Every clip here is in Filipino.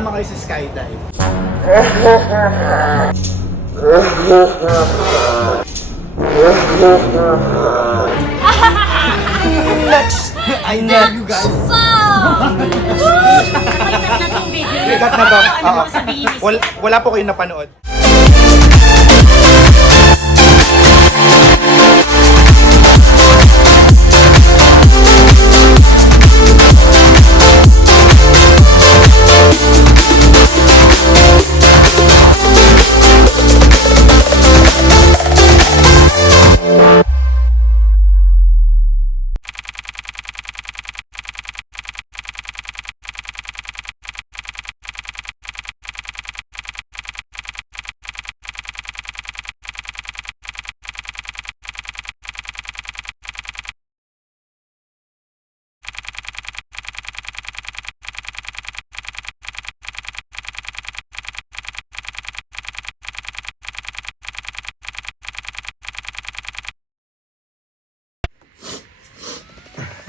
Sasama kayo sa skydive. Next! I love you guys. Bigat na ba? Oo. Wala po kayong napanood.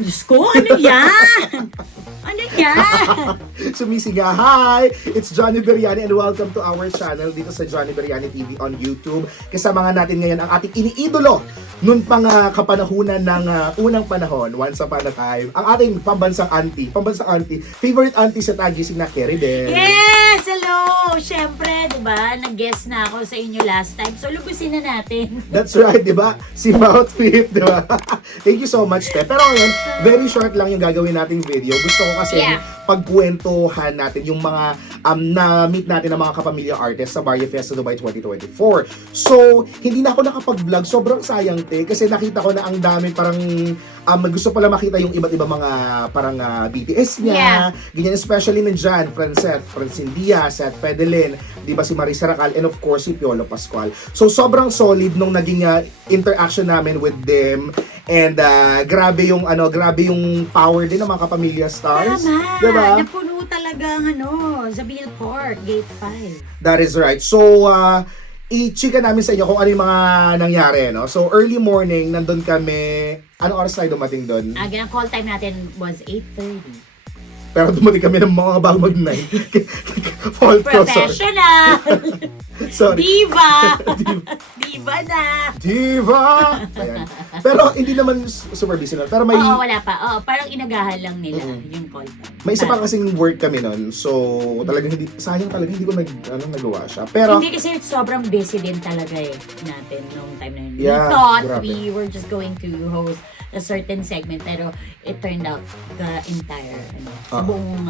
Diyos ko, ano yan? Ano yan? Sumisiga, hi! It's Johnny Beriani and welcome to our channel dito sa Johnny Beriani TV on YouTube. Kasama nga natin ngayon ang ating iniidolo noon pang kapanahunan ng unang panahon, once upon a time, ang ating pambansang auntie, favorite auntie sa Tagising na Kerry Bell. Yes! Hello! Siyempre, di ba? Nag-guest na ako sa inyo last time. So, lubusin na natin. That's right, di ba? Si Mouthfit, di ba? Thank you so much, Te. Pero ngayon, very short lang yung gagawin nating video. Gusto ko kasi pagkwentuhan natin yung mga na-meet natin ng mga kapamilya artists sa Barrio Fiesta Dubai 2024. So, hindi na ako nakapag-vlog. Sobrang sayang, Te. Kasi nakita ko na ang dami parang gusto pala makita yung iba't ibang mga parang BTS niya. Ganyan, especially nandyan, Francine Diaz, Seth Fedelin, di ba si Marisa Racal, and of course si Piolo Pascual. So, sobrang solid nung naging interaction namin with them. And grabe yung power din ng mga kapamilya stars. Tama! Diba? Napuno talaga Zabil Park, Gate 5. That is right. So, i-chika namin sa inyo kung ano yung mga nangyari, no? So, early morning, nandun kami. Anong oras tayo dumating doon? Ang call time natin was 8:30. Pero dumating kami ng mga bago mag-night. Fault ko, sorry. Professional! Sorry. Diva! Diva na! Diva! Ayan. Pero hindi naman super busy na. Pero may... Oo, wala pa. Oo, parang inagahan lang nila yung call time. May isa pa kasing work kami nun. So, talagang sayang talaga hindi ko nagawa siya. Pero... Hindi kasi sobrang busy din talaga natin nung time na yun. Yeah, We thought grabe. we were just going to host a certain segment, pero it turned out the entire buong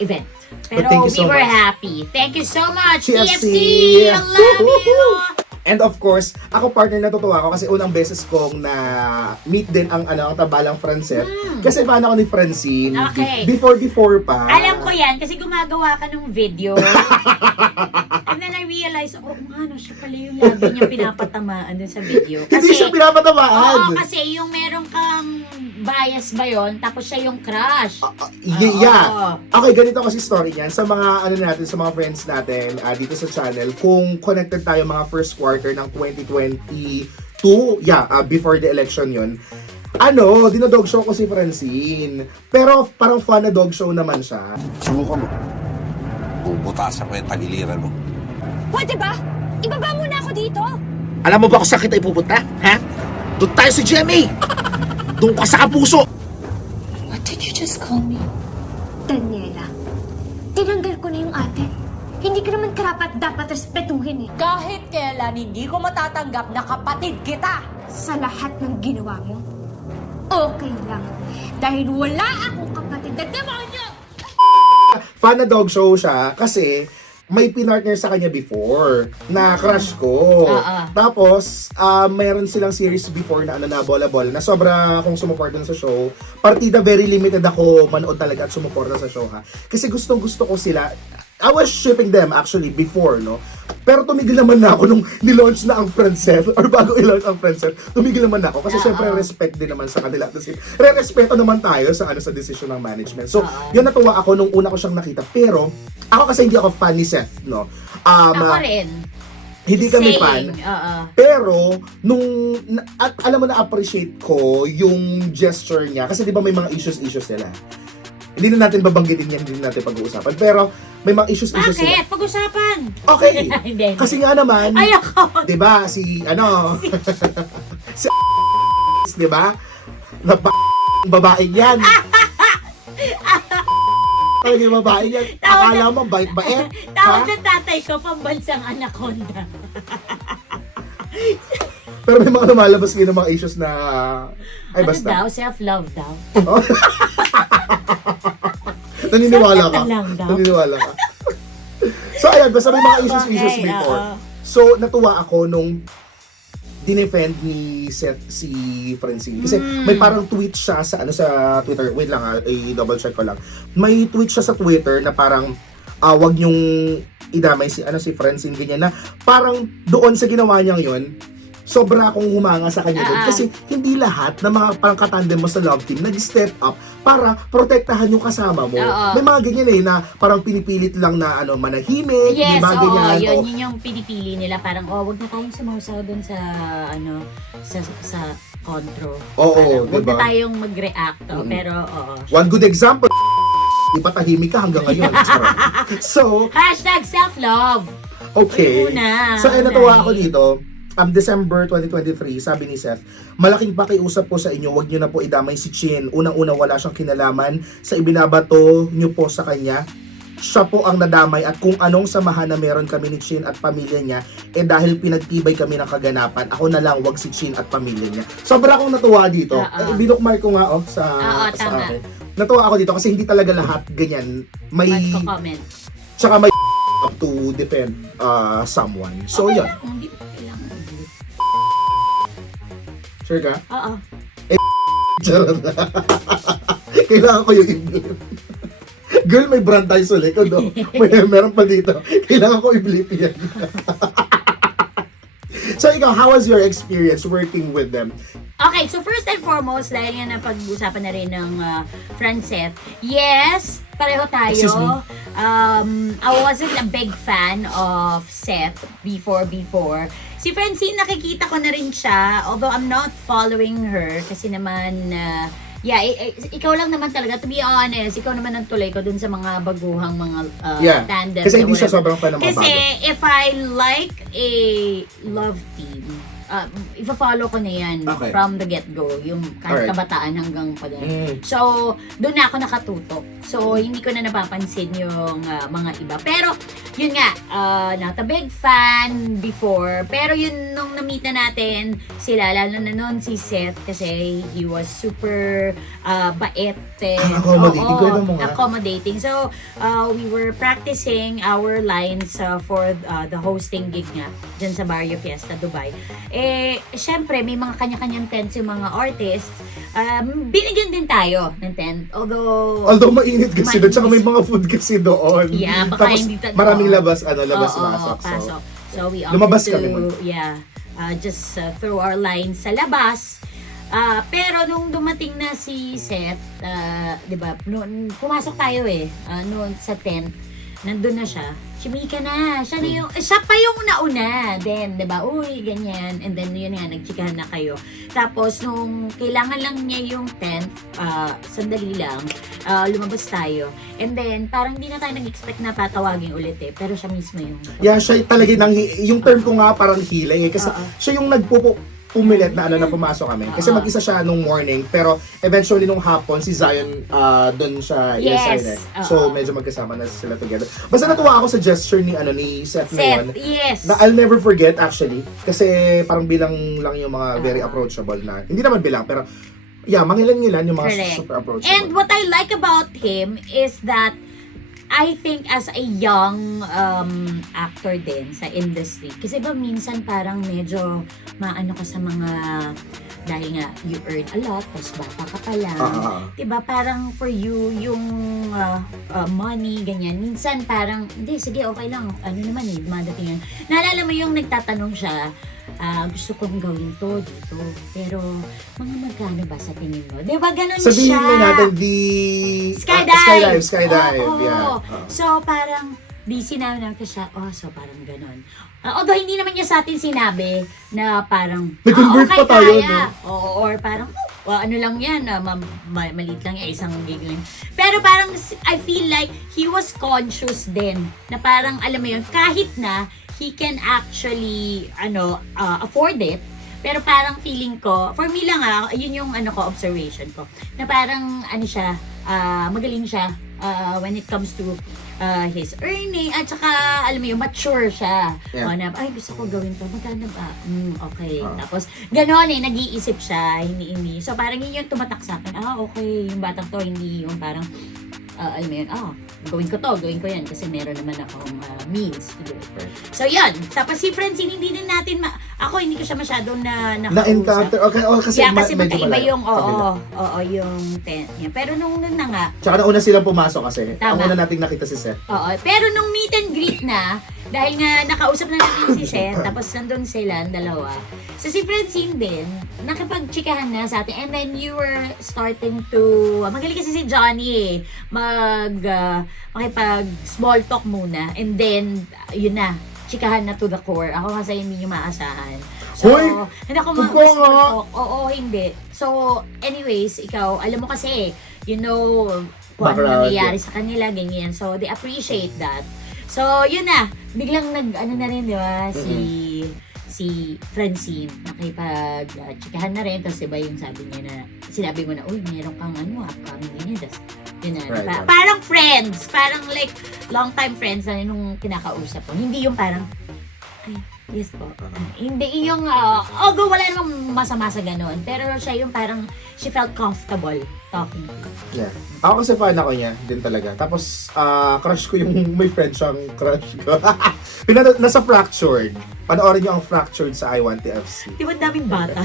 event. Pero thank you we so were much. happy. Thank you so much, TFC! TFC! I love you! And of course, ako partner natutuwa ako kasi unang beses kong na-meet din ang tabalang Francet. Kasi fan ako ni Francine. Okay. Before pa. Alam ko yan kasi gumagawa ka ng video. And then I realized, siya pala yung labi niya pinapatamaan dun sa video. Hindi siya pinapatamaan. Oo, kasi yung meron kang bias ba yun, tapos siya yung crush. Yeah. Okay, ganito kasi story niyan. Sa mga natin, sa mga friends natin dito sa channel, kung connected tayo mga first quarter ng 2022, before the election yun, dinodog show ko si Francine. Pero parang fun na dog show naman siya. Subukan mo. Bubutasan ko yung tagiliran mo. Pwede ba? Ibaba mo na ako dito. Alam mo ba kung saan kita ipupunta? Ha? Doon tayo sa GMA! Doon ka sa kapuso! What did you just call me? Daniela, tinanggal ko na yung ate. Hindi ka naman karapat dapat respetuhin eh. Kahit kailan hindi ko matatanggap na kapatid kita. Sa lahat ng ginawa mo, okay lang. Dahil wala akong kapatid na demonyo! Fun na dog show siya kasi may pinartner sa kanya before na crush ko. Tapos, mayroon silang series before na bola-bola na sobra akong sumuporta sa show. Partida very limited ako manood talaga at sumuporta sa show ha. Kasi gustong-gusto ko sila. I was shipping them actually before, no? Pero tumigil naman na ako nung nilaunch na ang Francet or bago i-launch ang Francet, tumigil naman na ako kasi syempre respect din naman sa kanila. Kasi re-respeto naman tayo sa decision ng management. So, yun natuwa ako nung una ko siyang nakita. Pero, ako kasi hindi ako fan ni Seth, no? Ako rin. Hindi kami Same. fan. Pero, alam mo na appreciate ko yung gesture niya. Kasi di ba may mga issues sila. Hindi na natin babanggitin yan, hindi na natin pag-uusapan. Pero may mga issues sila. Bakit? Pag-usapan. Okay. Hindi. Kasi nga naman, Ayoko. 'di ba, si si di ba? Babaeng yan. Talaga yung babaeng yan. Akala mo bait-bait. Tawag Ha? ng tatay ko, pambansang anaconda. Pero may mga lumalabas ngayon ng mga issues na ay Ano basta. daw? Self-love daw? Naniniwala ka. Self-love lang daw. Naniniwala ka. So ayan, basta may mga issues Okay, before. oo. So natuwa ako nung dinefend ni Seth si Francine. Kasi may parang tweet siya sa sa Twitter. Wait lang i-double check ko lang. May tweet siya sa Twitter na parang wag niyong idamay si Francine ganyan na parang doon sa ginawa niyang 'yon. Sobra akong humanga sa kanya doon kasi hindi lahat ng mga parang katandem mo sa love team nag-step up para protektahan yung kasama mo. Oo. May mga ganyan na parang pinipilit lang na manahimik, di Yes, ba oo, ganyan. yun yung pinipili nila. Parang, wag na tayong sumausaw dun sa, sa kontro. Oo, Wag diba? na tayong mag-react. Pero, oo. One good example, di ba tahimik ka hanggang ngayon? Charot. So, Hashtag self-love. okay. Yun muna. So, natuwa Unahin. ako dito. December 2023, sabi ni Seth, malaking pakiusap po sa inyo, wag niyo na po idamay si Chin. Unang-una wala siyang kinalaman sa ibinabato niyo po sa kanya. Siya po ang nadamay at kung anong samahan na meron kami ni Chin at pamilya niya, dahil pinagtibay kami ng kaganapan, ako na lang, wag si Chin at pamilya niya. Sobra akong natuwa dito. Binukmark ko nga sa tama. akin. Natuwa ako dito kasi hindi talaga lahat ganyan. May Mag-comment. tsaka may up to defend someone. So, yun. Hindi ko kailangan. Sure ka? Oo. Charot. Kailangan ko yung i-blip. Girl, may brand tayo sa likod, oh. Meron pa dito. Kailangan ko i-blip yan. So, ikaw, how was your experience working with them? Okay, so first and foremost, dahil nga napag-usapan na rin ng Francette, yes, pareho Excuse me? tayo. I wasn't a big fan of Seth before. Si Francine, nakikita ko na rin siya, although I'm not following her, kasi naman, ikaw lang naman talaga, to be honest, ikaw naman ang tulay ko dun sa mga baguhang mga tandem. Kasi hindi or siya whatever. sobrang fan ng mga Kasi bago. if I like a love team, ifa-follow ko na yan Okay. from the get-go, yung kahit Alright. kabataan hanggang pa din. So, doon na ako nakatutok. So, hindi ko na napapansin yung mga iba. Pero, yun nga, not a big fan before. Pero yun, nung na-meet na natin sila, lalo na noon si Seth, kasi he was super bait. Accommodating. Kwento mo nga. Accommodating. So, we were practicing our lines for the hosting gig nga dyan sa Barrio Fiesta, Dubai. Syempre, may mga kanya-kanyang tents yung mga artists. Binigyan din tayo ng tent. Although mainit kasi doon, tsaka may mga food kasi doon. Yeah, baka Tapos, hindi maraming labas, Oo, labas-masok. pasok. So, we lumabas opted kami to, just throw our lines sa labas. Pero nung dumating na si Seth, di ba, pumasok tayo noon sa tent, nandun na siya. Chimika na. Siya pa yung nauna. Then, di ba, uy, ganyan. And then, yun nga, nagchikahan na kayo. Tapos, nung kailangan lang niya yung tent, sandali lang, lumabas tayo. And then, parang hindi na tayo nag-expect na tatawagin ulit Pero siya mismo yung... Yeah, siya talaga yung term ko nga parang hilay kasi siya yung pumilit na na pumasok kami. Kasi mag-isa siya nung morning, pero eventually nung hapon, si Zion doon siya Yes. So, medyo magkasama na sila together. Basta natuwa ako sa gesture ni Seth na yun. Yes. Na I'll never forget actually. Kasi parang bilang lang yung mga very approachable na. Hindi naman bilang, pero mangilan-ngilan yung mga Correct. super approachable. And what I like about him is that I think as a young actor din sa industry, kasi ba minsan parang medyo maano ka sa mga, dahil nga you earn a lot, tapos bata ka pa lang. Diba parang for you, yung money, ganyan. Minsan parang, hindi, sige, okay lang. Ano naman dumadating yan. Naalala mo yung nagtatanong siya, gusto kong gawin to dito. Pero, mga magkano ba sa tingin mo? Di ba ganun Sabihin siya? mo natin Skydive. Skydive. Oo. Yeah. So, parang, di sinabi natin siya, so parang ganun. Although, hindi naman niya sa atin sinabi na parang, Nag-convert okay, pa tayo, kaya. no? Oo, or parang, well, ano lang yan, maliit lang yan, isang gig lang. Pero parang, I feel like he was conscious din, na parang, alam mo yun, kahit na he can actually, afford it, pero parang feeling ko, for me lang yun yung observation ko, na parang, siya, magaling siya, when it comes to his earning, at saka, alam mo yun, mature siya. Yeah. Ay, gusto ko gawin to, magkano ba? Okay. Tapos, gano'n nag-iisip siya, hindi. So, parang yun yung tumatak sa akin, okay, yung batang to, hindi yung parang, alam mo yun, gawin ko yan, kasi meron naman akong means to do it. So, yun. Tapos si Francine, hindi din natin, ako hindi ko siya masyadong Na-encounter. Okay, kasi, kasi medyo magkaiba malayo. yung, yung tent niya. Pero nung na nga, Tsaka nauna silang pumasok kasi. Tama. Ang una nating nakita si Seth. pero nung meet and greet na, dahil nga nakausap na natin si Seth, tapos nandun sila, dalawa. So si Francine din, nakipag-chikahan na sa atin. And then you were starting to, magaling kasi si Johnny makipag-small talk muna. And then, yun na, chikahan na to the core. Ako kasi hindi nyo maasahan. So, Hoy! hindi ako Huwag mag-small ka nga! talk. Oo, hindi. So, anyways, ikaw, alam mo kasi, you know, kung ano Background, nangyayari sa kanila, ganyan. So, they appreciate that. So, yun na. Biglang na rin, di ba? Si Francine, nakipag-chikahan na rin. Tapos, iba yung sabi niya na, sinabi mo na, uy, meron kang upcoming ganyan. Tapos, yun na. Right, right. Parang friends. Parang like, long time friends na nung kinakausap ko. Hindi yung parang, ay, yes po. Hindi yung, although wala namang masama sa ganun. Pero siya yung parang, she felt comfortable talking to you. Yeah. Ako kasi fan ako niya din talaga. Tapos, crush ko yung may friend siyang crush ko. Nasa Fractured. Panoorin niyo ang Fractured sa I20FC. Di ba daming bata?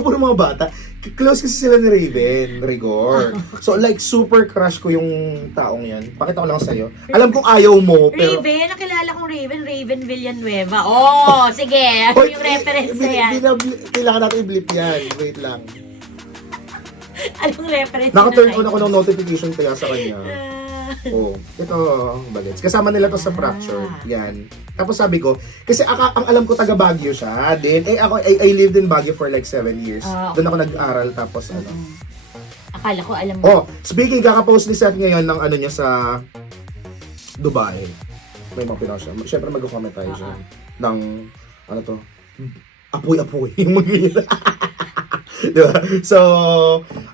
Puro mga bata. Close kasi sila ni Raven, Rigor. So like super crush ko yung taong yan. Pakita ko lang sa'yo. Alam kong ayaw mo, pero... Raven, nakilala kong Raven Villanueva. Oh, sige. Ano Hoy, yung reference na yan? Kailangan natin i-blip yan. Wait lang. Anong reference Naka-turn na on ako ng notification kaya sa kanya. Oh, ito, bagets. Kasama nila to sa Fractured. Yan. Tapos sabi ko, kasi ang alam ko taga Baguio siya. Then, ako, I lived in Baguio for like 7 years. Doon ako nag-aral. Tapos Akala ko alam mo. Oh, speaking, kaka-post ni Seth ngayon ng niya sa Dubai. May mga Pinoy siya. Siyempre mag-comment tayo siya. Ng, apoy-apoy. Yung mga ganyan. Diba? So,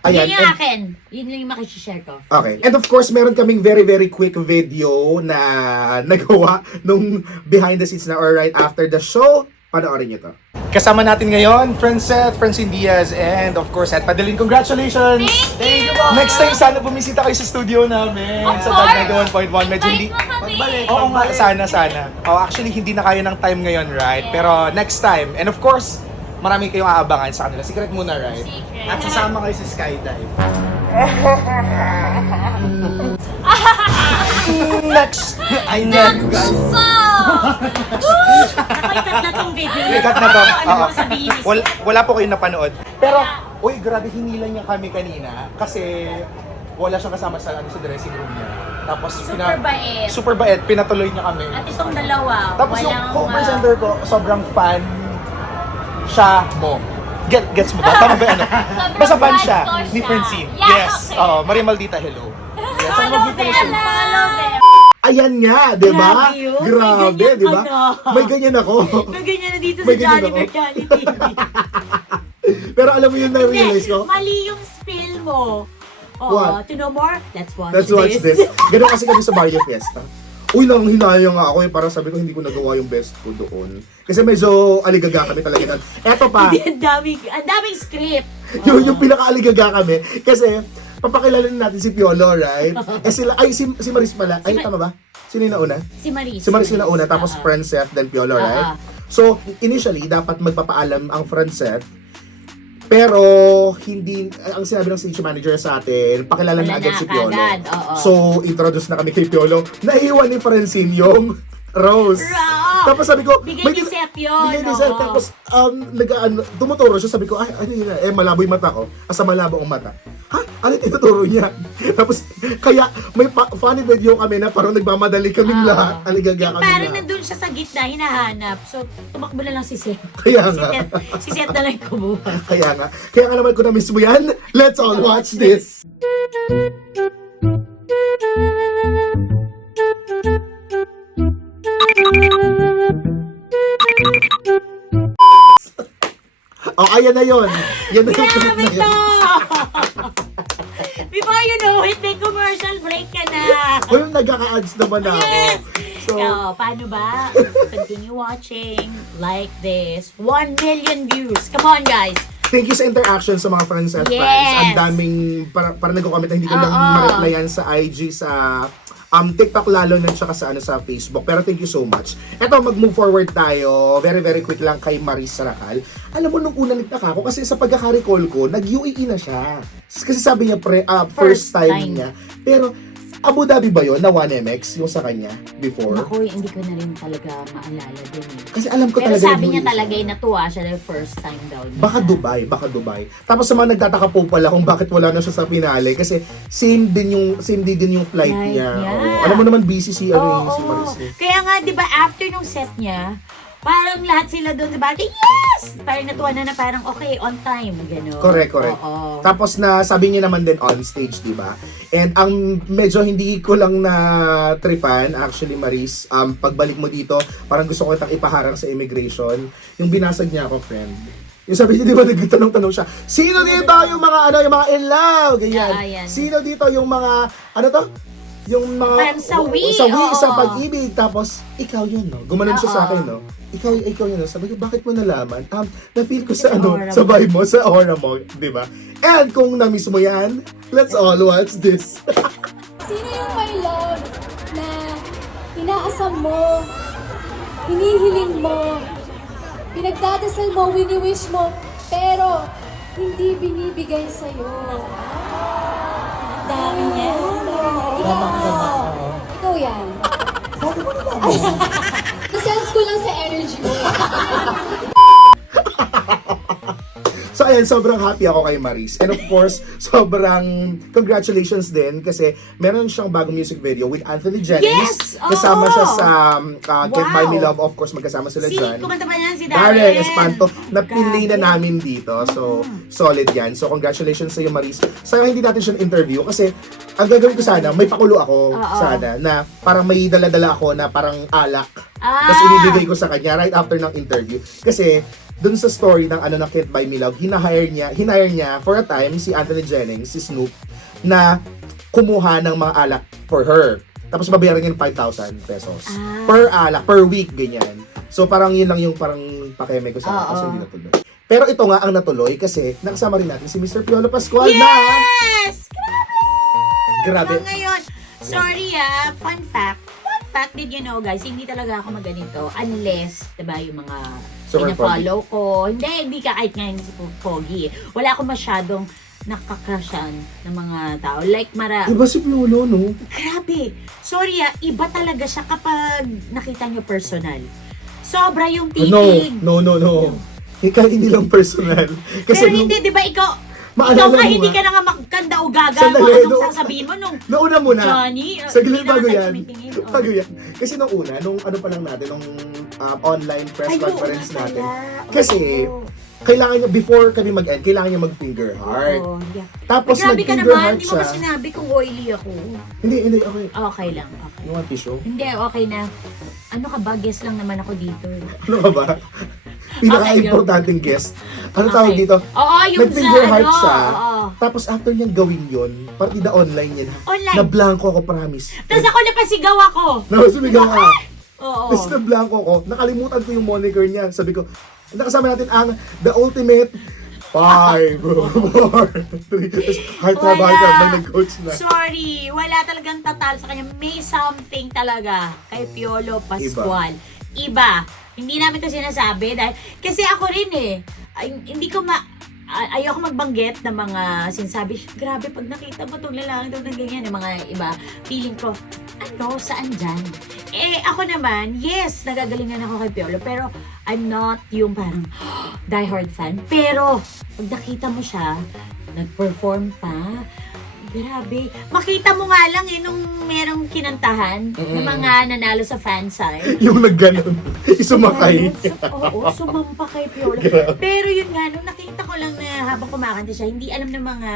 ayan. Yun yung akin. Yun lang yung makishare ko. Okay. And of course, meron kaming very, very quick video na nagawa nung behind the scenes na or right after the show. Panoorin nyo to. Kasama natin ngayon, Friend Seth, Francine Diaz, and of course, Seth Padelin. Congratulations! Thank you! Next time, sana bumisita kayo sa studio namin. Of Sa course! Tag 1.1. Medyo hindi... Pagbalik! Oo nga, sana. Actually, hindi na kayo ng time ngayon, right? Pero next time. And of course, marami kayong aabangan sa kanila. Secret muna, right? Secret. At sasama kayo sa skydive. Next! Ay, next, guys. Nakaikat na tong video. Ikat na to. Ano Oo. mo sabihin? Wala po kayong napanood. Pero, uy, grabe, hinilan niya kami kanina. Kasi, wala siyang kasama sa dressing room niya. Tapos, Super bait. Super bait. Pinatuloy niya kami. At itong dalawa, Tapos yung walang... co-presenter ko, sobrang fan siya mo. Gets mo ba? Tama ba ano? Basta fan siya ni Francine. Yeah, Yes. okay. Maria Maldita, hello. Yes, Follow them! Follow them! Ayan nga, di ba? Grabe yun. May Grabe, ganyan di ba? ka na. May ganyan ako. May ganyan na dito sa May ganyan Johnny ako. Mercalli TV. Pero alam mo yung na-realize ko? Mali yung spill mo. What? To know more? Let's watch Let's watch this. Ganun kasi kami sa Barrio Fiesta. Uy, nang hinayang nga ako parang sabi ko hindi ko nagawa yung best ko doon. Kasi medyo aligaga kami talaga. Eto pa, Hindi, ang daming script. yung pinaka-aligaga kami. Kasi, papakilala natin si Piolo, right? Si Maris pala. Ay, tama ba? Sino yung nauna? Si Maris. Si Maris yung nauna, tapos Oo. Friend Seth, then Piolo, right? So, initially, dapat magpapaalam ang Friend Seth. Pero, hindi, ang sinabi ng stage manager sa atin, pakilala Wala na agad na, si Piolo. kagad, oo. So, introduce na kami kay Piolo. Naiwan ni Francine yung Rose. Tapos sabi ko, Bigay may ni din- Sep yun. Bigay ni Sep. oo. Tapos, tumuturo siya. Sabi ko, ay, ano yun? Malabo yung mata ko. Asa malabo ang mata. Ha? Ano yung tinuturo niya? Tapos, kaya, may funny video kami na parang nagmamadali kaming Oo. lahat. Aligaga kami Parang lahat. nandun siya sa gitna, hinahanap. So, tumakbo na lang si Seth. Kaya Si nga. Seth, si Seth na lang yung kumuha. Kaya nga. Kaya nga naman ko na-miss mo yan. Let's all watch this. Oh, ayan na yun. Yan na yung clip Grabe na to! yun. Before you know it, may commercial break ka na. Well, nagkaka-ads naman ako. Yes! So, Paano ba? Continue watching. Like this. 1 million views. Come on, guys. thank you sa interaction sa mga friends and Yes! friends. Ang daming, para nagko-comment na hindi ko lang Oo. ma-replyan sa IG, sa TikTok lalo na tsaka sa Facebook. Pero thank you so much. Eto, mag-move forward tayo. Very, very quick lang kay Maris Saracal. Alam mo, nung una nagtaka ko, kasi sa pagkaka-recall ko, nag-UAE na siya. Kasi sabi niya, first time niya. Pero, Abu Dhabi ba yun na 1MX yung sa kanya before? Naku, hindi ko na rin talaga maalala din eh. Kasi alam ko Pero talaga sabi niya nag-UAE talaga siya. natuwa siya dahil first time daw niya. Baka Dubai. Tapos sa mga nagtataka po pala kung bakit wala na siya sa finale kasi same din yung flight Flight niya. niya. Oo. Alam mo naman busy si Oo. si Maris. Eh. Kaya nga, di ba, after nung set niya, parang lahat sila doon sa bagay, yes! Parang natuwa na parang okay, on time, gano'n. Correct. Oo. Tapos na sabi niya naman din on stage, di ba? And ang medyo hindi ko lang na tripan, actually Maris, pagbalik mo dito, parang gusto ko itang ipaharang sa immigration. Yung binasag niya ako, friend. Yung sabi niya, di ba, nagtanong-tanong siya, sino dito yung mga yung mga in love? Ganyan. Yan. Sino dito yung mga, yung mga Parang sawi, sa oo. pag-ibig. Tapos, ikaw yun, no? Gumanon siya sa Oo. akin, no? Ikaw yun, no? Sabi ko, bakit mo nalaman? Na-feel ko Sa sa aura sa mo. vibe mo, sa aura mo, di ba? And kung na-miss mo yan, let's all watch this. Sino yung my love na inaasam mo, hinihiling mo, pinagdadasal mo, wini-wish mo, pero hindi binibigay sa'yo? Dami niya. Ikaw yan. Nasense ko lang sa energy mo. So ayan, sobrang happy ako kay Maris. And of course, sobrang congratulations din kasi meron siyang bagong music video with Anthony Jennings. Yes! Oo! Kasama siya sa Can't Buy Me Wow! Love. Of course, magkasama sila dyan. Kumanta pa niyan si Darren Darren. Espanto, napili na Grabe. namin dito. So, solid yan. So, congratulations sa iyo, Maris. Sayang hindi natin siya interview kasi ang gagawin ko sana, may pakulo ako Oo. sana na parang may dala-dala ako na parang alak. Ah! Tapos ibibigay ko sa kanya right after ng interview. Kasi, dun sa story ng na Can't Buy Me Love, hinire niya for a time si Anthony Jennings, si Snoop, na kumuha ng mga alak for her. Tapos babayaran niya ng 5,000 pesos. Per alak, per week, ganyan. So parang yun lang yung parang pakeme ko sa Oo. kasi hindi natuloy. Pero ito nga ang natuloy kasi nakasama rin natin si Mr. Piolo Pascual na Yes! grabe. Ngayon, sorry fun fact, did you know guys, hindi talaga ako maganito unless, diba, yung mga Super ina-follow ko. Hindi ka kahit nga hindi si Pogi. Wala akong masyadong nakakrushan ng mga tao. Like, Iba si Piolo, no? grabe. Sorry iba talaga siya kapag nakita nyo personal. Sobra yung titig. No. Ikaw hindi lang personal. Kasi Pero hindi, di ba ikaw Maalala nga, mo hindi nga. ka na nga magkanda o gaga mo. Sandali, Anong no. sasabihin mo nung Nauna mo na. Johnny? Saglit hindi bago naman yan. tumitingin, oh. Bago yan. Kasi nung una, nung ano pa lang natin, nung online press Ay, oo conference nga natin. pala. Kasi, Oo. kailangan niya, before kami mag-end, kailangan niya mag-finger heart. Oo, yeah. Tapos Grabe ka nag-finger naman, heart hindi mo siya. ba sinabi kung oily ako? Hindi, okay. Okay lang, okay. Yung mga tissue. Hindi, okay na. Ano ka ba? Guess lang naman ako dito. Ano ka ba? Pinaka-importanting guest. Ano tawag Okay. dito? Oo, yung Nag-finger sa heart ano, siya. oo. Tapos after niyang gawin yun, partida online yan. Online. Na blanco ako, promise. Tapos ako napasigaw ako. Nakasumigaw ka. Oo. Tapos na blanco ko, nakalimutan ko yung moniker niya. Sabi ko, nakasama natin ang The Ultimate 5, 4, 3, tapos heart may nag-coach na. Sorry, wala talagang tatal sa kanya. May something talaga kay Piolo Pascual. Iba. Hindi namin to sinasabi dahil kasi ako rin ay, hindi ko ayoko magbanggit ng mga sinasabi, grabe pag nakita mo itong lalaki itong ganyan, yung mga iba, feeling ko, saan dyan? Ako naman, yes, nagagalingan ako kay Piolo, pero I'm not yung parang diehard fan. Pero, pag nakita mo siya, nag-perform pa, grabe. Makita mo nga lang nung merong kinantahan ng mga nanalo sa fansite. Yung nagganon, isumakay. Oo, sumampa kay Piolo. Pero yun nga, nung nakita ko lang na habang kumakanta siya, hindi alam ng mga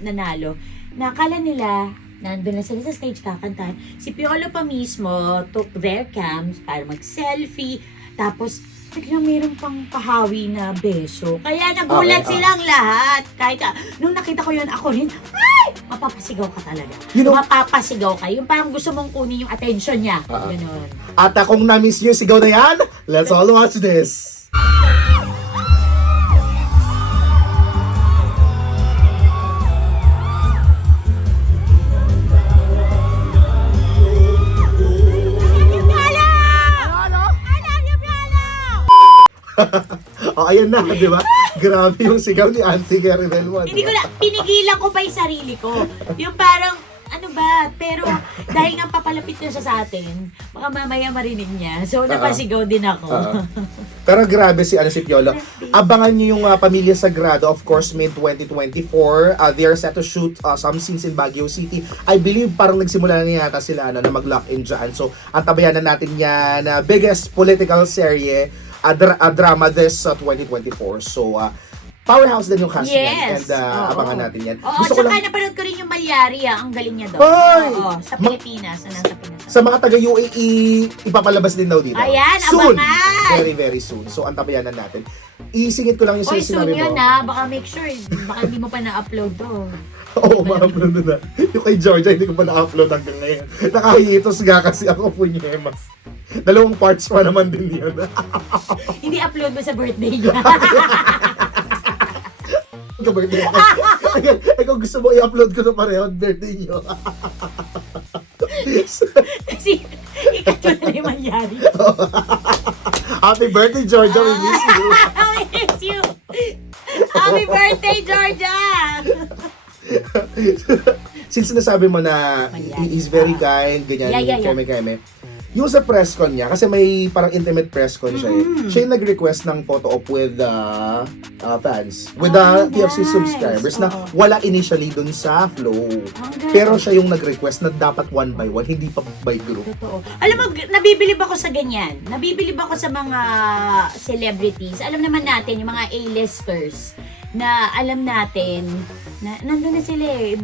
nanalo, nakala nila, nandun na sila sa stage kakantahan. Si Piolo pa mismo took their cams para mag-selfie. Tapos, biglang mayroon pang pahawi na beso. Kaya nagulat silang lahat. Kahit nung nakita ko yun, ako rin, ay! Mapapasigaw ka talaga. Mapapasigaw ka. Yung parang gusto mong kunin yung attention niya. Ganun. At kung na-miss niyo yung sigaw na yan, let's all watch this. Ayan na, di ba? Grabe yung sigaw ni Auntie Caribel mo. Hindi ko na, pinigilan ko pa yung sarili ko. Yung parang, ano ba, pero dahil nga papalapit na siya sa atin, baka mamaya marinig niya. So, napasigaw din ako. Pero grabe si Piolo. Abangan niyo yung Pamilya Sagrado, of course, mid-2024. They are set to shoot some scenes in Baguio City. I believe parang nagsimula na yata sila na mag-lock-in dyan. So, antabayanan natin yan. Biggest political serye, drama this 2024. So, powerhouse din yung cast niyan. Yes. And abangan natin yan. Oo, tsaka napanood ko rin yung Malyari, ang galing niya doon. Hoy! Oo, sa Pilipinas, nasa Pinas. Sa mga taga-UAE, ipapalabas din daw dito. Ayan, soon! abangan! Very, very soon. So, antabayanan natin. Isingit ko lang yung Oy, soon sinabi yun mo. baka make sure, baka hindi mo pa na-upload to. Oo, ma-upload na. Yung kay Georgia, hindi ko pa na-upload hanggang ngayon. Nakahitos nga kasi ako po nyemas. 2 parts pa naman din yun. Hindi upload mo sa birthday niya. Birthday ako. Kung gusto mo i-upload ko na pareho, birthday nyo. Kasi, ikaw na yung Malyari. Happy birthday, Georgia. We miss you. I miss you. Happy birthday, Georgia! Since sinasabi mo na he's very kind, ganyan, Yeah. keme-keme. Yung sa press con niya, kasi may parang intimate press con siya siya yung nag-request ng photo op with fans, with the PFC nice. subscribers na wala initially dun sa flow. Okay. Pero siya yung nag-request na dapat 1 by 1, hindi pa by group. Totoo. Alam mo, nabibilib ako sa ganyan. Nabibilib ako sa mga celebrities. Alam naman natin, yung mga A-listers, na alam natin na nandun na sila eh.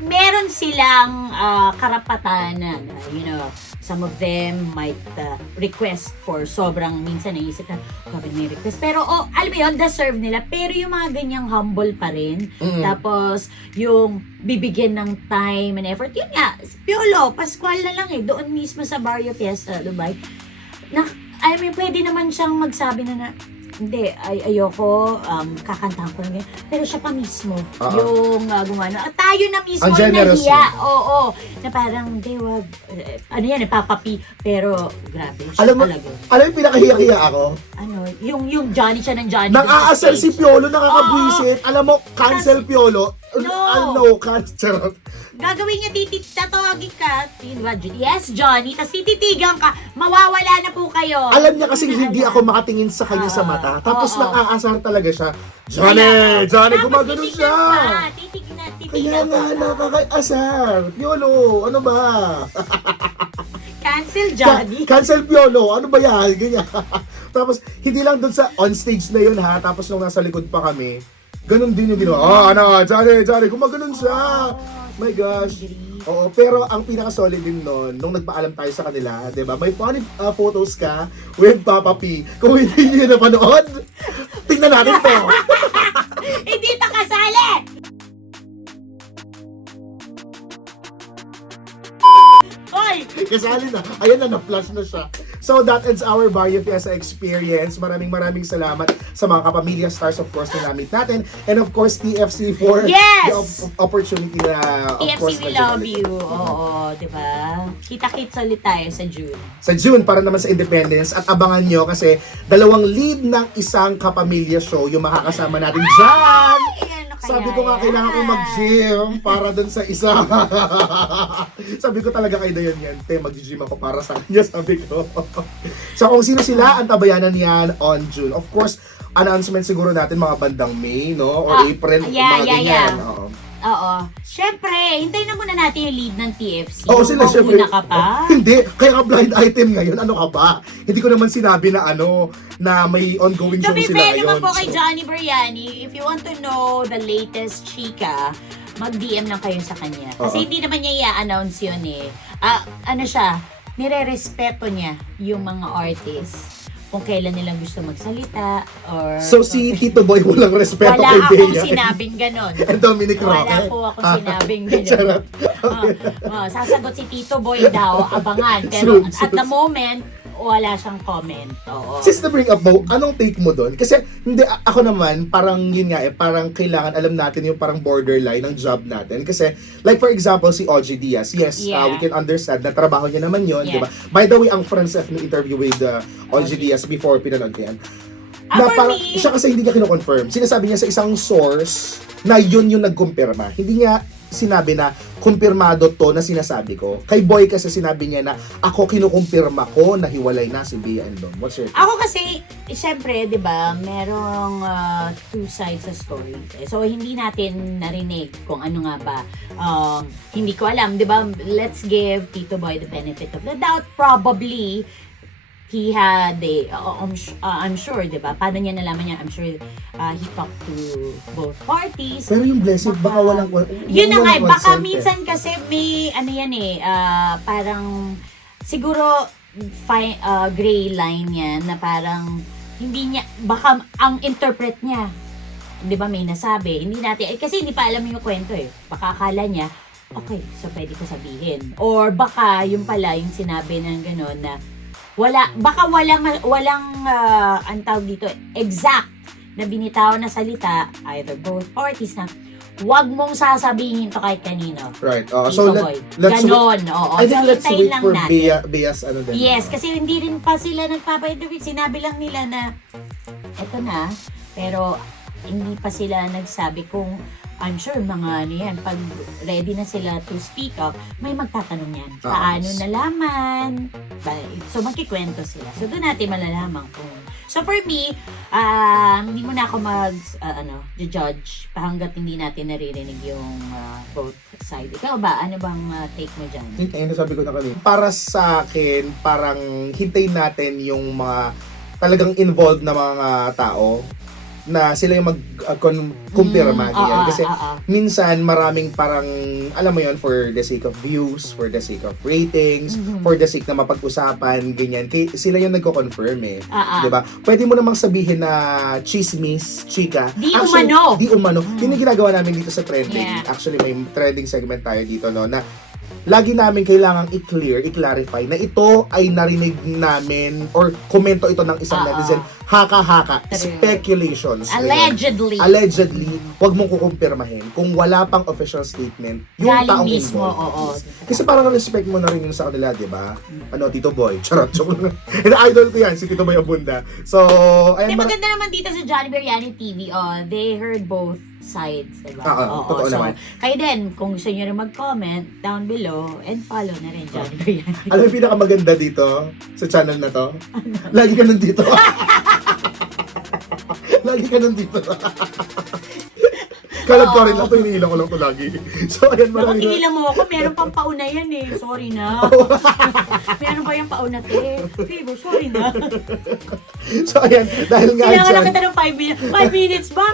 Meron silang karapatan na, you know, some of them might request for sobrang minsan naisip na may request. Pero alam mo yun, deserve nila. Pero yung mga ganyang humble pa rin. Tapos yung bibigyan ng time and effort. Yun nga, Piolo, Pascual na lang eh. Doon mismo sa Barrio Fiesta, Dubai. I mean, pwede naman siyang magsabi na hindi, ayoko, kakantahan ko lang yan. Pero siya pa mismo, yung gumano. Tayo na mismo Ang yung generous nahiya. niya. Oo, na parang, hindi, wag, ano yan, papapi. Pero, grabe, siya Alam mo, talaga. alam yung pinakahiya-hiya ako? Ano, yung Johnny siya ng Johnny. Nang dun sa aasal si stage. Piolo, nakakabwisit. Alam mo, cancel Piolo. No. Cancel. Gagawin niya, tatawagin ka. Diba, yes, Johnny. Tapos tititigan ka. Mawawala na po kayo. Alam niya kasi hindi ako makatingin sa kanya sa mata. Tapos nang-aasar talaga siya. Johnny, gumagano siya. Titignan Kaya nga, nakakasar. Piolo, ano ba? Cancel, Johnny. Cancel Piolo, ano ba yan? Ganyan. Tapos, hindi lang doon sa on stage na yun ha. Tapos nung nasa likod pa kami, ganun din yung ginawa. Johnny, gumaganon siya. My gosh. Oo, pero ang pinaka-solid din nun, nung nagpaalam tayo sa kanila, di ba? May funny photos ka with Papa P. Kung hindi nyo napanood, tingnan natin to. Hindi pa kasali! Hoy, Hoy! Kasali na. Ayan na, na-flash na siya. So that ends our Barrio Fiesta experience. Maraming salamat sa mga kapamilya stars, of course, na namit natin. And of course, TFC for Yes! the opportunity na, of TFC, course, we nandiyan love ulit. you. Oo, di ba? Kita-kits ulit tayo sa June. Sa June, para naman sa Independence. At abangan nyo kasi dalawang lead ng isang kapamilya show yung makakasama natin dyan. Ay, ano kaya Sabi ko nga, kailangan ko yan? mag-gym para dun sa isa. Sabi ko talaga kay Dayan yan, te, mag-gym ako para sa kanya, sabi ko. So kung sino sila, ang tabayanan yan on June. Of course, announcement siguro natin mga bandang May, no? Or April, mga ganyan. Oo. Oo. Siyempre, hintayin na muna natin yung lead ng TFC. Oo, sila syempre. Mauna ka pa. Hindi, kaya ka blind item ngayon. Ano ka ba? Hindi ko naman sinabi na na may ongoing To show be sila fair ngayon. naman po kay So, Johnny Briani, if you want to know the latest chika, mag-DM lang kayo sa kanya. Kasi Oo. hindi naman niya i-announce yun eh. Ano siya, nire-respeto niya yung mga artists kung kailan nilang gusto magsalita or... so si Tito Boy walang respeto wala kay akong Bea. sinabing ganon. And Dominic Wala Roque. po akong sinabing ganon. Charot. Sasagot si Tito Boy daw, abangan. Pero Soon, at the moment, wala siyang comment. Oo. Since na bring up mo, anong take mo doon? Kasi hindi ako naman parang yun nga parang kailangan alam natin yung parang borderline ng job natin kasi like for example si OG Diaz. Yes, Yeah. we can understand na trabaho niya naman yun, Yeah. di ba? By the way, ang friends of me interview with OG Diaz before pinanood ko yan. Na for parang me- siya kasi hindi niya kino-confirm. Sinasabi niya sa isang source na yun yung nagkumpirma. Hindi niya sinabi na kumpirmado to na sinasabi ko. Kay Boy kasi sinabi niya na ako kinukumpirma ko na hiwalay na si Bea and Dom. What's your take? Ako kasi, syempre, di ba, merong two sides sa story. So, hindi natin narinig kung ano nga ba. Hindi ko alam, di ba? Let's give Tito Boy the benefit of the doubt. Probably, he had I'm sure, di ba? Paano niya nalaman niya? I'm sure he talked to both parties. Pero yung blessing, baka walang... Yun na nga, walang baka consent eh. minsan kasi may, ano yan eh, parang, siguro, gray line yan, na parang, hindi niya, baka ang interpret niya, di ba may nasabi, hindi natin, kasi hindi pa alam yung kwento eh, baka akala niya, okay, so pwede ko sabihin. Or baka, yung pala, yung sinabi ng gano'n na, baka walang ang tawag dito, exact na binitaw na salita, either both parties na, wag mong sasabihin to kahit kanino. Right. Tito Boy. Ganon, oo. I think So, let's hintayin wait lang for natin. Bea's ano din. Yes, kasi hindi rin pa sila nagpapa-interview. Sinabi lang nila na, eto na, pero hindi pa sila nagsabi kung, I'm sure mga ano yan, pag ready na sila to speak up, may magtatanong yan. Paano nalaman? So magkikwento sila. So doon natin malalaman kung... So for me, hindi mo na ako judge hanggat hindi natin naririnig yung both side. Ikaw ba? Ano bang take mo dyan? Ayun, sabi ko na kanina. Para sa akin, parang hintayin natin yung mga talagang involved na mga tao na sila yung mag-kumpirma yan. Kasi minsan maraming parang, alam mo yun, for the sake of views, for the sake of ratings, for the sake na mapag-usapan, ganyan. Sila yung nagko-confirm eh. Diba? Pwede mo namang sabihin na chismis, chika. Di Actually, umano. Di umano. Yun yung ginagawa namin dito sa trending. Yeah. Actually, may trending segment tayo dito, no, na lagi namin kailangang i-clarify na ito ay narinig namin or komento ito ng isang netizen. Haka-haka. True. Speculations. Allegedly. Allegedly, wag mong kukumpirmahin kung wala pang official statement yung Galing taong mismo, involved. oo. Kasi parang respect mo na rin yun sa kanila, di ba? Ano, Tito Boy. Charot, joke lang. Idol ko yan, si Tito Boy Abunda. So, ayan. Maganda naman dito sa Johnny Briani TV, they heard both sides, diba? Totoo so, naman. Kayo din, kung gusto nyo rin mag-comment down below and follow na rin Johnny Briani. Alam mo yung pinakamaganda dito sa channel na to? Lagi ka nandito. Lagi ka nandito. Kalag ko rin lang ito, hinihilang ko lang ito lagi. So, ayan, Naku, maraming... tinila mo ako, meron pang pauna yan eh. Sorry na. Meron pa yung pauna, te. Favor, sorry na. So, ayan, dahil nga Kailangan lang dyan, kita ng 5 minutes. 5 minutes ba?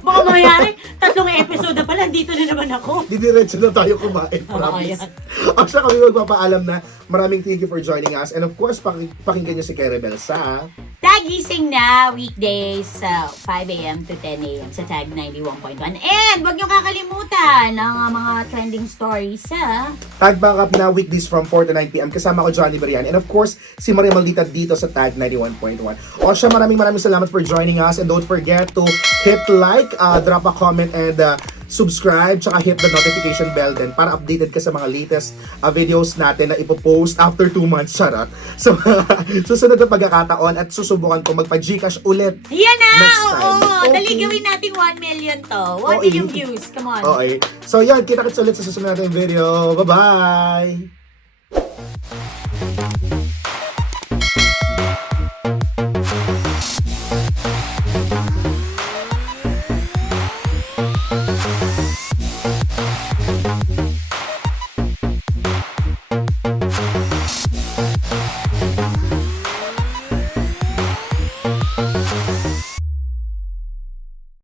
Baka mangyari, 3 episode na pala, dito na naman ako. didiretso na tayo kumain, Oo, promise. ayan. O siya, kami magpapaalam na maraming thank you for joining us. And of course, pakinggan niyo si Kerebel sa... Tagising na weekdays sa 5 a.m. to 10 a.m. sa Tag 91.1. And wag niyo kakalimutan ang mga trending stories sa Tag Backup na weekdays from 4 to 9 p.m. Kasama ko, Johnny Barian. And of course, si Maria Maldita dito sa Tag 91.1. O siya, maraming salamat for joining us. And don't forget to hit like, drop a comment, and subscribe, tsaka hit the notification bell din para updated ka sa mga latest videos natin na ipopost after 2 months. Charot. So, susunod na pagkakataon at susubukan ko magpa-Gcash ulit. Yan na! Next time. Oo! Okay. Dali gawin natin 1 million to. 1 Okay. million views. Come on. Okay. So, yan. Kita-kits ulit sa susunod natin video. Bye-bye!